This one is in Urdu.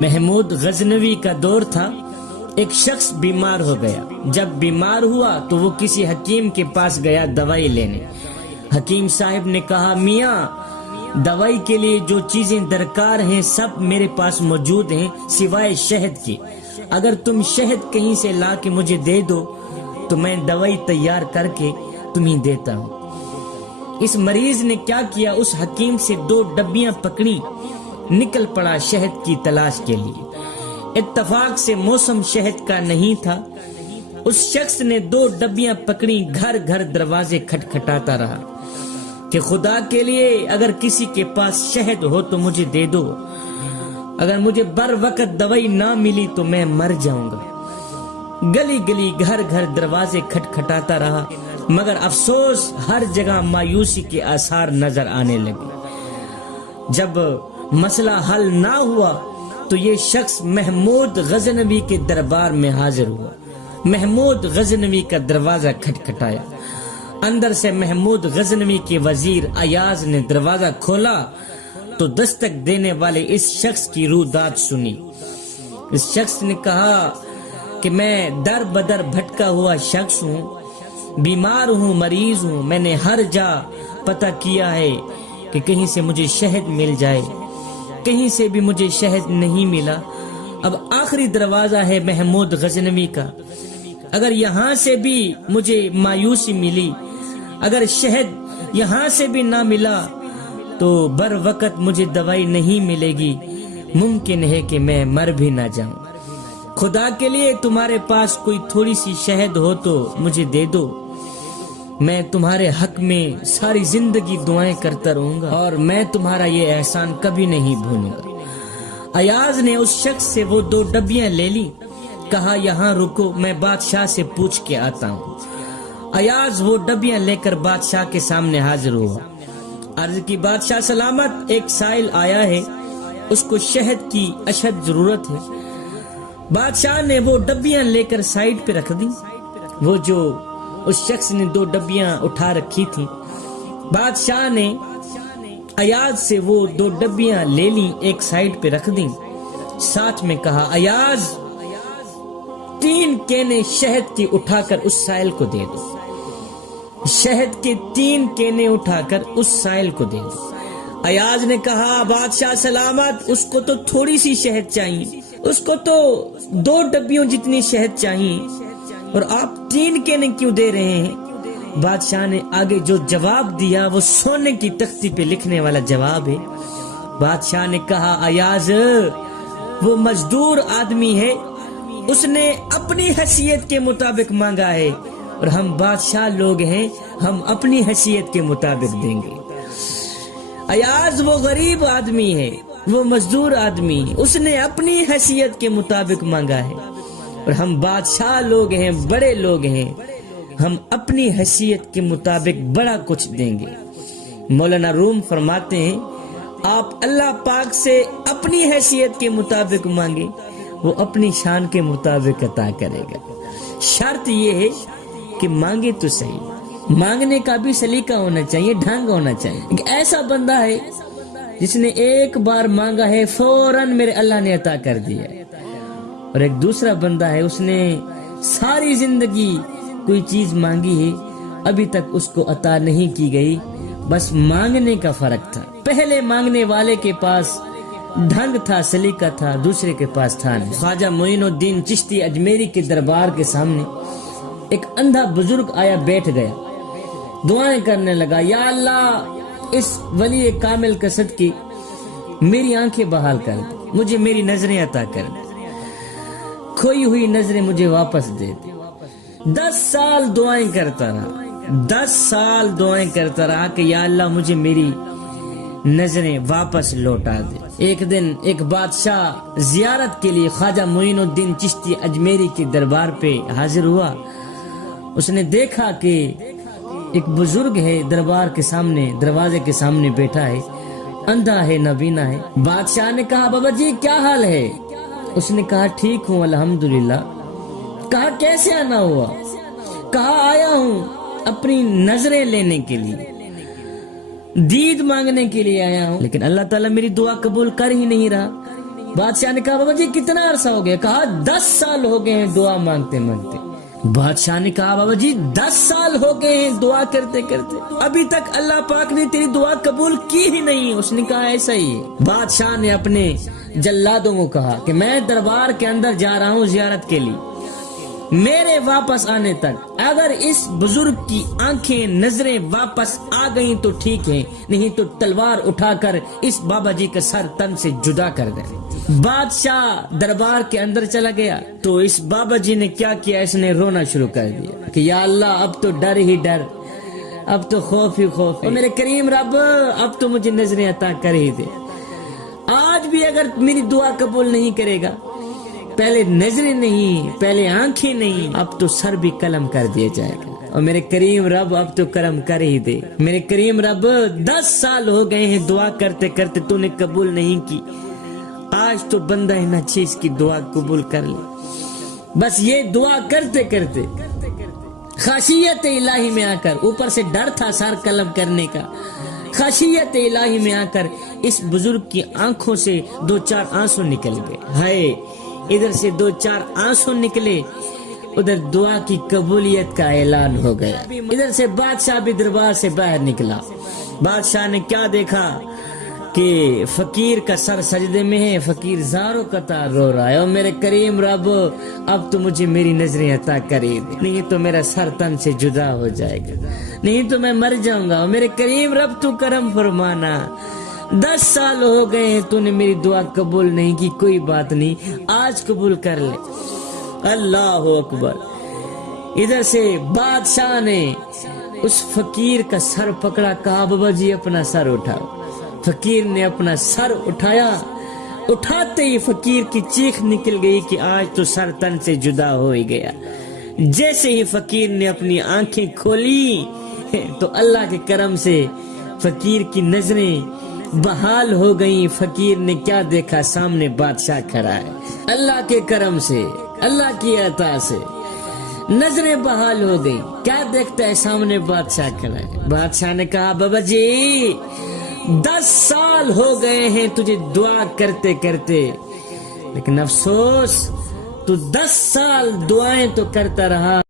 محمود غزنوی کا دور تھا۔ ایک شخص بیمار ہو گیا۔ جب بیمار ہوا تو وہ کسی حکیم کے پاس گیا دوائی لینے۔ حکیم صاحب نے کہا، میاں دوائی کے لیے جو چیزیں درکار ہیں سب میرے پاس موجود ہیں سوائے شہد کی۔ اگر تم شہد کہیں سے لا کے مجھے دے دو تو میں دوائی تیار کر کے تمہیں دیتا ہوں۔ اس مریض نے کیا کیا، اس حکیم سے 2 ڈبیاں پکڑی، نکل پڑا شہد کی تلاش کے لیے۔ اتفاق سے موسم شہد کا نہیں تھا۔ اس شخص نے 2 ڈبیاں پکڑی، گھر گھر دروازے کھٹکھٹاتا رہا کہ خدا کے لیے اگر کسی کے پاس شہد ہو تو مجھے دے دو، اگر مجھے بر وقت دوائی نہ ملی تو میں مر جاؤں گا۔ گلی گلی گھر گھر دروازے کھٹکھٹاتا رہا، مگر افسوس ہر جگہ مایوسی کے آثار نظر آنے لگے۔ جب مسئلہ حل نہ ہوا تو یہ شخص محمود غزنوی کے دربار میں حاضر ہوا۔ محمود غزنوی کا دروازہ کھٹکھٹایا۔ اندر سے محمود غزنوی کے وزیر ایاز نے دروازہ کھولا تو دستک دینے والے اس شخص کی روداد سنی۔ اس شخص نے کہا کہ میں در بدر بھٹکا ہوا شخص ہوں، بیمار ہوں، مریض ہوں، میں نے ہر جا پتہ کیا ہے کہ کہیں سے مجھے شہد مل جائے، کہیں سے بھی مجھے شہد نہیں ملا۔ اب آخری دروازہ ہے محمود غزنوی کا، اگر یہاں سے بھی مجھے مایوسی ملی، اگر شہد یہاں سے بھی نہ ملا تو بر وقت مجھے دوائی نہیں ملے گی، ممکن ہے کہ میں مر بھی نہ جاؤں۔ خدا کے لیے تمہارے پاس کوئی تھوڑی سی شہد ہو تو مجھے دے دو، میں تمہارے حق میں ساری زندگی دعائیں کرتا رہوں گا اور میں تمہارا یہ احسان کبھی نہیں بھولوں گا۔ ایاز نے اس شخص سے وہ 2 ڈبیاں لے لی، کہا یہاں رکو، میں بادشاہ سے پوچھ کے آتا ہوں۔ ایاز وہ ڈبیاں لے کر بادشاہ کے سامنے حاضر ہوا۔ عرض کی، بادشاہ سلامت، ایک سائل آیا ہے، اس کو شہد کی اشد ضرورت ہے۔ بادشاہ نے وہ ڈبیاں لے کر سائیڈ پہ رکھ دی۔ وہ جو اس شخص نے 2 ڈبیاں اٹھا رکھی تھی، بادشاہ نے ایاز سے وہ 2 ڈبیاں لے لیں، ایک سائیڈ پہ رکھ دیں، ساتھ میں کہا، ایاز 3 کینے شہد کی اٹھا کر اس سائل کو دے دو۔ شہد کے 3 کینے اٹھا کر اس سائل کو دے دو۔ ایاز نے کہا، بادشاہ سلامت، اس کو تو تھوڑی سی شہد چاہیے، اس کو تو 2 ڈبیوں جتنی شہد چاہیے، اور آپ 3 کینے کیوں دے رہے ہیں؟ بادشاہ نے آگے جو جواب دیا وہ سونے کی تختی پہ لکھنے والا جواب ہے۔ بادشاہ نے کہا، ایاز وہ مزدور آدمی ہے، اس نے اپنی حیثیت کے مطابق مانگا ہے، اور ہم بادشاہ لوگ ہیں، ہم اپنی حیثیت کے مطابق دیں گے۔ ایاز وہ غریب آدمی ہے، وہ مزدور آدمی ہے، اس نے اپنی حیثیت کے مطابق مانگا ہے، اور ہم بادشاہ لوگ ہیں، بڑے لوگ ہیں، ہم اپنی حیثیت کے مطابق بڑا کچھ دیں گے۔ مولانا روم فرماتے ہیں، آپ اللہ پاک سے اپنی حیثیت کے مطابق مانگے، وہ اپنی شان کے مطابق عطا کرے گا۔ شرط یہ ہے کہ مانگے تو صحیح، مانگنے کا بھی سلیقہ ہونا چاہیے، ڈھنگ ہونا چاہیے۔ ایک ایسا بندہ ہے جس نے ایک بار مانگا ہے فوراً میرے اللہ نے عطا کر دیا، اور ایک دوسرا بندہ ہے اس نے ساری زندگی کوئی چیز مانگی ہے، ابھی تک اس کو عطا نہیں کی گئی، بس مانگنے کا فرق تھا۔ پہلے مانگنے والے کے پاس ڈھنگ تھا، سلیقہ تھا، دوسرے کے پاس تھا نہیں۔ خواجہ معین الدین چشتی اجمیری کے دربار کے سامنے ایک اندھا بزرگ آیا، بیٹھ گیا، دعائیں کرنے لگا، یا اللہ اس ولی کامل کا صدقے میری آنکھیں بحال کر دے، مجھے میری نظریں عطا کر دے، کھوئی ہوئی نظریں مجھے واپس دے دے۔ 10 سال دعائیں کرتا رہا، 10 سال دعائیں کرتا رہا کہ یا اللہ مجھے میری نظریں واپس لوٹا دے۔ ایک دن ایک بادشاہ زیارت کے لیے خواجہ معین الدین چشتی اجمیری کے دربار پہ حاضر ہوا۔ اس نے دیکھا کہ ایک بزرگ ہے دربار کے سامنے، دروازے کے سامنے بیٹھا ہے، اندھا ہے، نابینا ہے۔ بادشاہ نے کہا، بابا جی کیا حال ہے؟ اس نے کہا، ٹھیک ہوں الحمدللہ۔ کہا، کیسے آنا ہوا؟ کہا، آیا ہوں اپنی نظریں لینے کے لیے، دید مانگنے کے لیے آیا ہوں، لیکن اللہ تعالیٰ میری دعا قبول کر ہی نہیں رہا۔ بادشاہ نے کہا بابا جی کتنا عرصہ ہو گیا؟ کہا 10 سال ہو گئے ہیں دعا مانگتے مانگتے۔ بادشاہ نے کہا بابا جی 10 سال ہو گئے ہیں دعا کرتے کرتے، ابھی تک اللہ پاک نے تیری دعا قبول کی ہی نہیں۔ اس نے کہا ایسا ہی ہے۔ بادشاہ نے اپنے جلادوں کو کہا کہ میں دربار کے اندر جا رہا ہوں زیارت کے لیے، میرے واپس آنے تک اگر اس بزرگ کی آنکھیں نظریں واپس آ گئیں تو ٹھیک ہے، نہیں تو تلوار اٹھا کر اس بابا جی کا سر تن سے جدا کر دیں۔ بادشاہ دربار کے اندر چلا گیا تو اس بابا جی نے کیا کیا، اس نے رونا شروع کر دیا کہ یا اللہ اب تو ڈر ہی ڈر، اب تو خوف ہی خوف، اور میرے کریم رب اب تو مجھے نظریں عطا کر ہی دے۔ آج بھی اگر میری دعا قبول نہیں کرے گا، پہلے نظریں نہیں، پہلے آنکھیں نہیں، اب تو سر بھی قلم کر دیا جائے گا، اور میرے کریم رب اب تو کرم کر ہی دے۔ میرے کریم رب 10 سال ہو گئے ہیں دعا کرتے کرتے تو نے قبول نہیں کی، آج تو بندہ ہے نا چیز کی دعا قبول کر لے۔ بس یہ دعا کرتے کرتے خاشیت الہی میں آ کر، اوپر سے ڈر تھا سر قلم کرنے کا، خاشیت الہی میں آ کر اس بزرگ کی آنکھوں سے 2-4 آنسو نکل گئے۔ ہائے، ادھر سے 2-4 آنسو نکلے، ادھر دعا کی قبولیت کا اعلان ہو گیا۔ ادھر سے بادشاہ بھی دربار سے باہر نکلا۔ بادشاہ نے کیا دیکھا کہ فقیر کا سر سجدے میں ہے، فقیر زاروں قطار رو رہا ہے، اور میرے کریم رب اب تو مجھے میری نظریں عطا کری دے، نہیں تو میرا سر تن سے جدا ہو جائے گا، نہیں تو میں مر جاؤں گا، اور میرے کریم رب تو کرم فرمانا۔ 10 سال ہو گئے ہیں تو نے میری دعا قبول نہیں کی، کوئی بات نہیں، آج قبول کر لے۔ اللہ اکبر۔ ادھر سے بادشاہ نے اس فقیر کا سر پکڑا، کہا بابا جی اپنا سر اٹھاؤ۔ فقیر نے اپنا سر اٹھایا، اٹھاتے ہی فقیر کی چیخ نکل گئی کہ آج تو سر تن سے جدا ہو ہی گیا۔ جیسے ہی فقیر نے اپنی آنکھیں کھولی تو اللہ کے کرم سے فقیر کی نظریں بحال ہو گئیں۔ فقیر نے کیا دیکھا، سامنے بادشاہ کھڑا ہے۔ اللہ کے کرم سے، اللہ کی عطا سے نظریں بحال ہو گئی۔ کیا دیکھتا ہے، سامنے بادشاہ کھڑا ہے۔ بادشاہ نے کہا بابا جی 10 سال ہو گئے ہیں تجھے دعا کرتے کرتے، لیکن افسوس تو 10 سال دعائیں تو کرتا رہا،